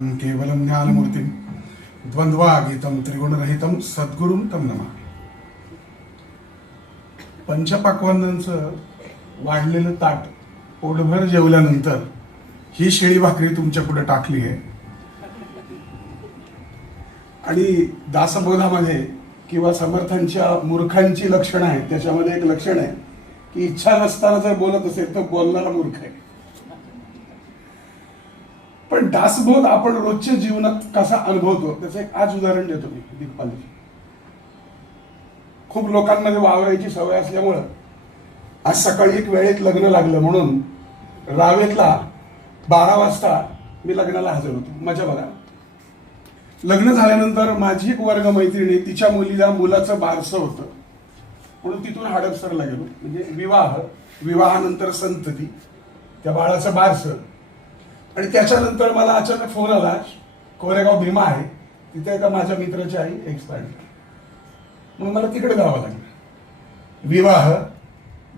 केवलं ज्ञानमूर्तिं द्वंद्वागीतं त्रिगुणरहितं सद्गुरुं तं नमा। पंचपाकवानांचं वाढलेलं ताट पोटभर जेवल्यानंतर ही शेळी भाकरी तुमच्यापुढे टाकली आहे. आणि दासबोधामध्ये किंवा समर्थांच्या मूर्खांची लक्षणं आहेत त्याच्यामध्ये एक लक्षण आहे की इच्छा नसताना जर बोलत असेल तर बोलणारा मूर्ख आहे. पण दासबोध आपण रोजच्या जीवनात कसा अनुभवतो त्याचं एक आज उदाहरण देतो मी दिग्पालजी खूप लोकांमध्ये वावरायची सवय असल्यामुळं आज सकाळी एक वेळेत लग्न लागलं म्हणून रावेतला बारा वाजता मी लग्नाला हजर होतो. मजा बघा. लग्न झाल्यानंतर माझी एक वर्ग मैत्रिणी तिच्या मुलीला मुलाचं बारसं होतं. म्हणून तिथून हडपसरला गेलो. म्हणजे विवाह विवाहानंतर संतती त्या बाळाचं बारसं. आणि त्याच्यानंतर मला अचानक फोन आला कोरेगाव भीमा आहे तिथे एका माझ्या मित्राची आई एक्सपायर्ड मग मला तिकडे जावं लागलं. विवाह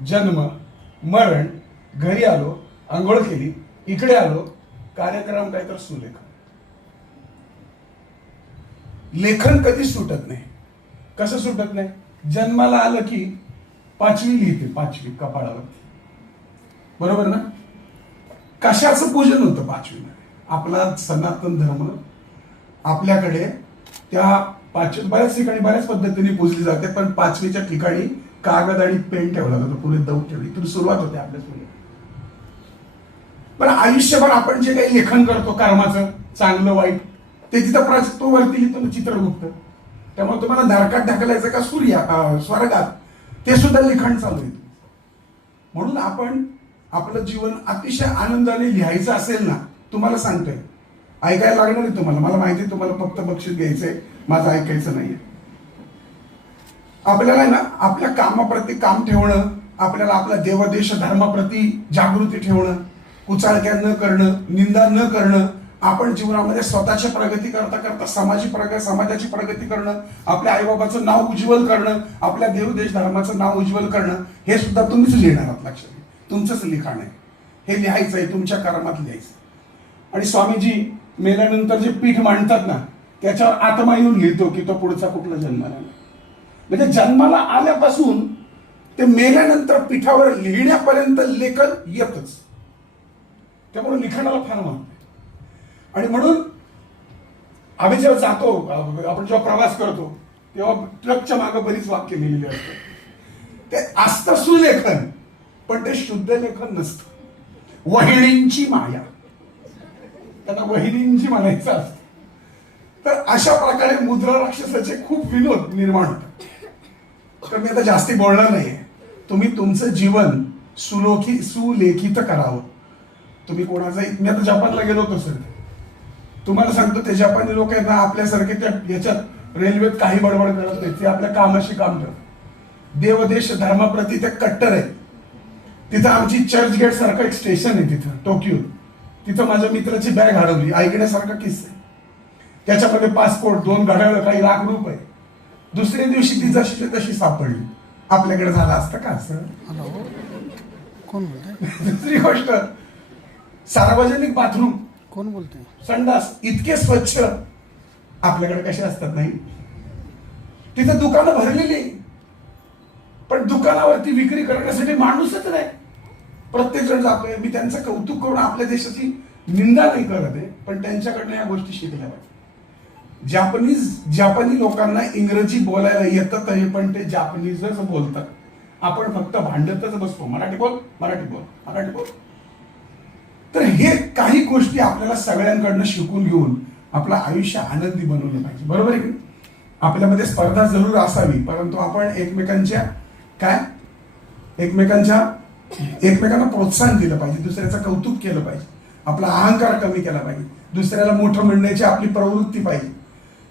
जन्म मरण घरी आलो आंघोळ केली इकडे आलो कार्यक्रम काय तर सुलेखन. लेखन कधीच सुटत नाही. कसं सुटत नाही? जन्माला आलं की पाचवी लिहिते पाचवी कपाळावरती. बरोबर ना? कशाचं पूजन होतं पाचवीला? आपला सनातन धर्म आपल्याकडे त्या पाचवी बऱ्याच ठिकाणी बऱ्याच पद्धतीने पूजली जाते पण पाचवीच्या ठिकाणी कागद आणि पेन ठेवला जातो पुढे दौड ठेवली इथून सुरुवात होते आपल्या पुढे. पण आयुष्यभर आपण जे काही लेखन करतो कर्माचं चांगलं वाईट ते तिथं प्र- तो वरती लिहितो ना चित्रगुप्त. त्यामुळे तुम्हाला धारकात ढकलायचं का सूर्या स्वर्गात ते सुद्धा लिखाण चालू आहे. म्हणून आपण आपलं जीवन अतिशय आनंदाने लिहायचं असेल ना तुम्हाला सांगतोय. ऐकायला लागणार म्हणजे नाही तुम्हाला. मला माहिती आहे तुम्हाला फक्त बक्षीस घ्यायचंय. माझं ऐकायचं नाहीये. आपल्याला आहे ना आपल्या कामाप्रती काम ठेवणं आपल्याला आपल्या देवदेश धर्माप्रती जागृती ठेवणं कुचाळक्या न करणं निंदा न करणं आपण जीवनामध्ये स्वतःची प्रगती करता करता समाजी प्रगती समाजाची प्रगती करणं आपल्या आईबाबाचं नाव उज्ज्वल करणं आपल्या देवदेश धर्माचं नाव उज्ज्वल करणं हे सुद्धा तुम्हीच लिहिणार आहात लक्षात. तुमचंच लिखाण आहे. हे लिहायचं आहे तुमच्या कर्मात लिहायचं. आणि स्वामीजी मेल्यानंतर जे पीठ मांडतात ना त्याच्यावर आत्मा येऊन लिहितो की तो पुढचा कुठला जन्माला नाही. म्हणजे जन्माला आल्यापासून ते मेल्यानंतर पीठावर लिहिण्यापर्यंत लेखन येतच. त्यामुळे लिखाणाला फार महत्त्व आणि म्हणून आम्ही जेव्हा जातो आपण जेव्हा प्रवास करतो तेव्हा ट्रकच्या मागे बरीच वाक्य लिहिलेली असतात. ते असतं सुलेखन पण ते शुद्ध लेखन नसतं. वहिणींची माया. त्यांना वहिनींची म्हणायचं असतं. तर अशा प्रकारे मुद्रा राक्षसाचे खूप विनोद निर्माण होतात. तर मी आता जास्ती बोलणार नाही तुम्ही तुमचं जीवन सुलोखी सुलेखित करावं. तुम्ही कोणाचाही मी आता जपानला गेलो होतो सर. तुम्हाला सांगतो ते जपानी लोक आहेत ना आपल्यासारखे त्या याच्यात रेल्वेत काही बडबड करत नाही ते आपल्या कामाशी काम करतात. देवदेश धर्माप्रती ते कट्टर आहेत. तिथं आमची चर्च गेट सारखं एक स्टेशन आहे तिथं टोकियो तिथं माझ्या मित्राची बॅग हरवली ऐकण्यासारखा किस्सा आहे. त्याच्यामध्ये पासपोर्ट दोन घड्याळ काही लाख रुपये. दुसऱ्या दिवशी ती जशी तशी सापडली. आपल्याकडे झालं असतं का असं? कोण दुसरी गोष्ट सार्वजनिक बाथरूम. कोण बोलतोय? संडास इतके स्वच्छ. आपल्याकडे कसे असतात नाही? तिथे दुकानं भरलेली. पण दुकानावरती विक्री करण्यासाठी माणूसच नाही. प्रत्येक जण जातोय. मी त्यांचं कौतुक करून आपल्या देशाची निंदा नाही करत आहे पण त्यांच्याकडनं या गोष्टी शिकल्या पाहिजे. जापनीज जापानी लोकांना इंग्रजी बोलायला येतं तरी पण ते जापनीजच बोलतात. आपण फक्त भांडतच बसतो. मराठी बोल मराठी बोल मराठी बोल. तर हे काही गोष्टी आपल्याला सगळ्यांकडनं शिकून घेऊन आपलं आयुष्य आनंदी बनवलं पाहिजे. बरोबर आहे की आपल्यामध्ये स्पर्धा जरूर असावी परंतु आपण एकमेकांच्या काय? एकमेकांच्या एकमेकांना प्रोत्साहन दिलं पाहिजे दुसऱ्याचं कौतुक केलं पाहिजे. आपला अहंकार कमी केला पाहिजे दुसऱ्याला मोठं म्हणण्याची आपली प्रवृत्ती पाहिजे.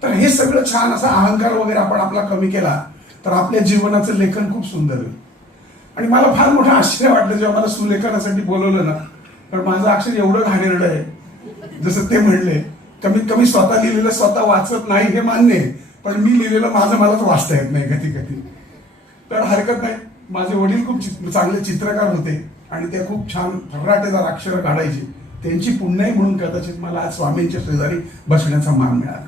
तर हे सगळं छान असा अहंकार वगैरे आपण आपला कमी केला तर आपल्या जीवनाचं लेखन खूप सुंदर होईल. आणि मला फार मोठं आश्चर्य वाटलं जेव्हा मला सुलेखनासाठी बोलवलं ना पण माझं अक्षर एवढं घाणेरडं आहे. जसं ते म्हणले कमीत कमी स्वतः लिहिलेलं स्वतः वाचत नाही हे मान्य आहे पण मी लिहिलेलं माझं मलाच वाचता येत नाही कधी कधी तर हरकत नाही. माझे वडील खूप चांगले चित्रकार होते आणि ते खूप छान फर्राटेदार अक्षर काढायचे. त्यांची पुण्याई म्हणून कदाचित मला आज स्वामींच्या शेजारी बसण्याचा मान मिळाला.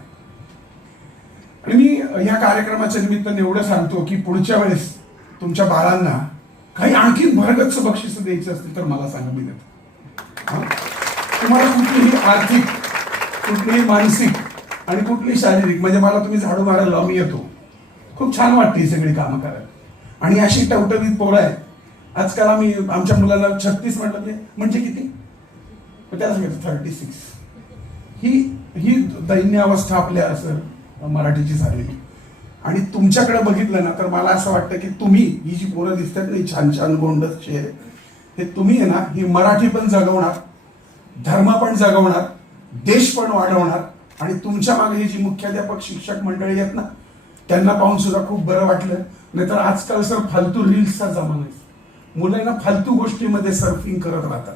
आणि मी या कार्यक्रमाच्या निमित्ताने एवढं सांगतो की पुढच्या वेळेस तुमच्या बाळांना काही आणखी भरगच्च बक्षीस द्यायची असतील तर मला सांगा मी देतो. तुम्हाला कुठलीही आर्थिक कुठलीही मानसिक आणि कुठलीही शारीरिक म्हणजे मला तुम्ही झाडू मारायला मी येतो. खूप छान वाटते ही सगळी कामं करायला. आणि अशी टवटवीत पोरं आहे आजकाल आम्ही आमच्या मुलाला छत्तीस म्हटलं म्हणजे म्हणजे किती? त्याला सांगितलं थर्टी सिक्स ही ही दैन्य अवस्था आपल्या असं मराठीची झालेली. आणि तुमच्याकडे बघितलं ना तर मला असं वाटतं की तुम्ही ही जी पोरं दिसतात ना छान छान छान गोंडसचे हे तुम्ही आहे ना ही मराठी पण जगवणार धर्म पण जगवणार देश पण वाढवणार आणि तुमच्या मागे ही जी मुख्याध्यापक शिक्षक मंडळी आहेत ना त्यांना पाहून सुद्धा खूप बरं वाटलं. नाहीतर आजकाल सर फालतू रील्सचा जमाना आहे. मुलं ना फालतू गोष्टीमध्ये सर्फिंग करत राहतात.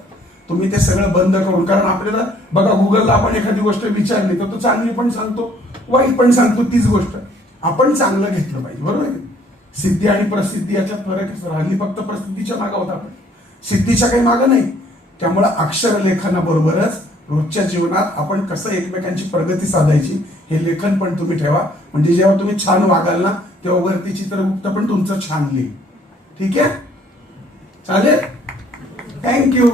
तुम्ही ते सगळं बंद करून कारण आपल्याला बघा गुगलला आपण एखादी गोष्ट विचारली तर तो चांगली पण सांगतो वाईट पण सांगतो तीच गोष्ट. आपण चांगलं घेतलं पाहिजे बरोबर आहे सिद्धी आणि प्रसिद्धी याच्यात फरक राहिली फक्त प्रसिद्धीच्या मागा होता आपण. सिद्धीच्या काही मागं नाही. त्यामुळे अक्षर लेखनाबरोबरच रोजच्या जीवनात आपण कसं एकमेकांची प्रगती साधायची हे लेखन पण तुम्ही ठेवा. म्हणजे जेव्हा तुम्ही छान वागाल ना तेव्हा वरती चित्रगुप्त पण तुमचं छान लिहिल ठीक आहे? चालेल? थँक्यू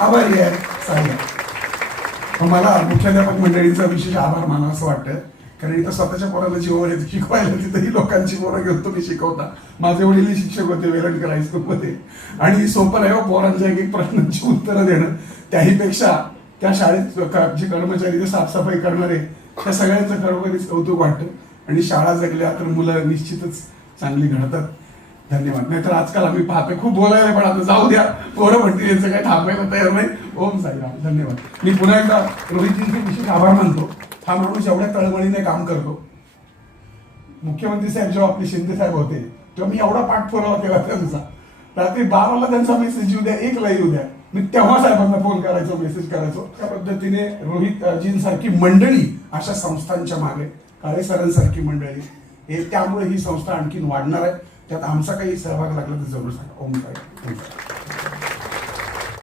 आभारी आहे. चालेल. मला मुख्याध्यापक मंडळींचा विशेष आभार माना असं वाटतं कारण इथं स्वतःच्या पोराला जीवन येते. शिकवायला तिथंही लोकांची पोरं घेऊन तुम्ही शिकवता. माझे वडील शिक्षक होते वेलणकर हायस्कूलमध्ये आणि सोपं नाही हो, पोरांच्या एक एक प्रश्नांची उत्तरं देणं. त्याहीपेक्षा त्या शाळेत जे कर्मचारी जे साफसफाई करणारे त्या सगळ्यांचं खरोखरीच कौतुक वाटतं. आणि शाळा जगल्या तर मुलं निश्चितच चांगली घडतात. धन्यवाद. नाहीतर आजकाल आम्ही पाहतोय खूप बोलायला पण आता जाऊ द्या. पोरं म्हणतील यांचं काही थांबायला तयार नाही. ओम साईराम. धन्यवाद. मी पुन्हा एकदा रोहितजींचे विशेष आभार मानतो. हा माणूस एवढ्या तळमळीने काम करतो. मुख्यमंत्री साहेब जेव्हा आपले शिंदे साहेब होते तेव्हा मी एवढा पाठपुरावा केला त्यांचा. रात्री बाराला त्यांचा मेसेज येऊ द्या एकला येऊ द्या. मी तेव्हा साहेबांना फोन करायचो मेसेज करायचो. त्या पद्धतीने रोहित जींसारखी मंडळी अशा संस्थांच्या मागे काळे सरांसारखी मंडळी हे त्यामुळे ही संस्था आणखीन वाढणार आहे. त्यात आमचा काही सहभाग लागला तर जरूर सांगा. ओम साहेब